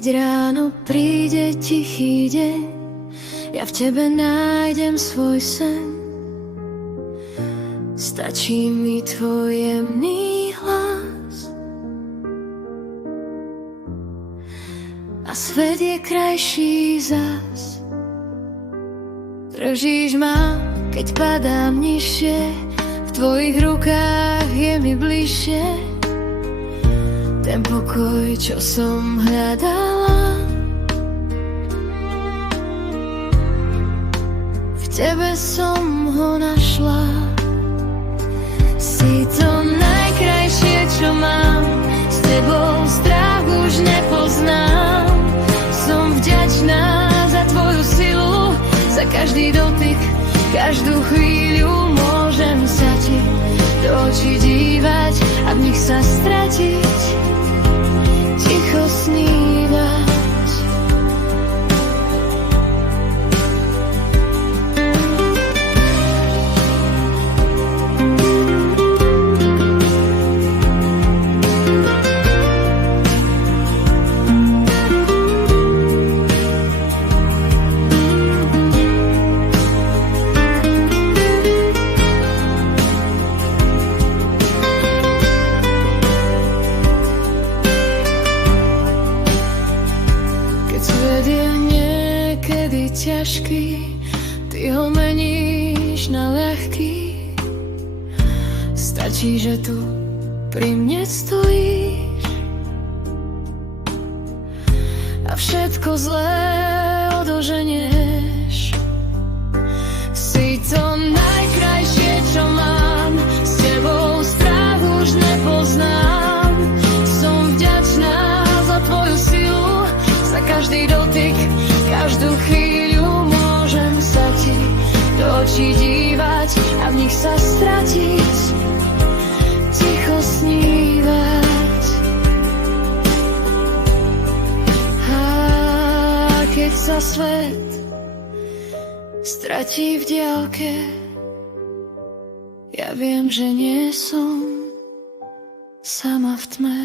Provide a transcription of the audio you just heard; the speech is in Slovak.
Keď ráno príde tichý deň, ja v tebe nájdem svoj sen. Stačí mi tvoj jemný hlas a svet je krajší zas. Držíš ma, keď padám nižšie, v tvojich rukách je mi bližšie. Ten pokoj, čo som hľadala, v tebe som ho našla. Si to najkrajšie, čo mám, s tebou strach už nepoznám. Som vďačná za tvoju silu, za každý dotyk, každú chvíľu. Môžem sa ti do očí dívať a v nich sa stratiť, ticho snívať. Ťažký, ty ho meníš na ľahký. Stačí, že tu pri mne stojíš a všetko zlé odoženieš. Si to najkrajšie, čo mám, s tebou strach už nepoznám. Som vďačná za tvoju silu, za každý dotyk, každú chvíľu. Môžem sa ti do očí dívať a v nich sa stratiť, ticho snívať. A keď sa svet stratí v diaľke, ja viem, že nie som sama v tme.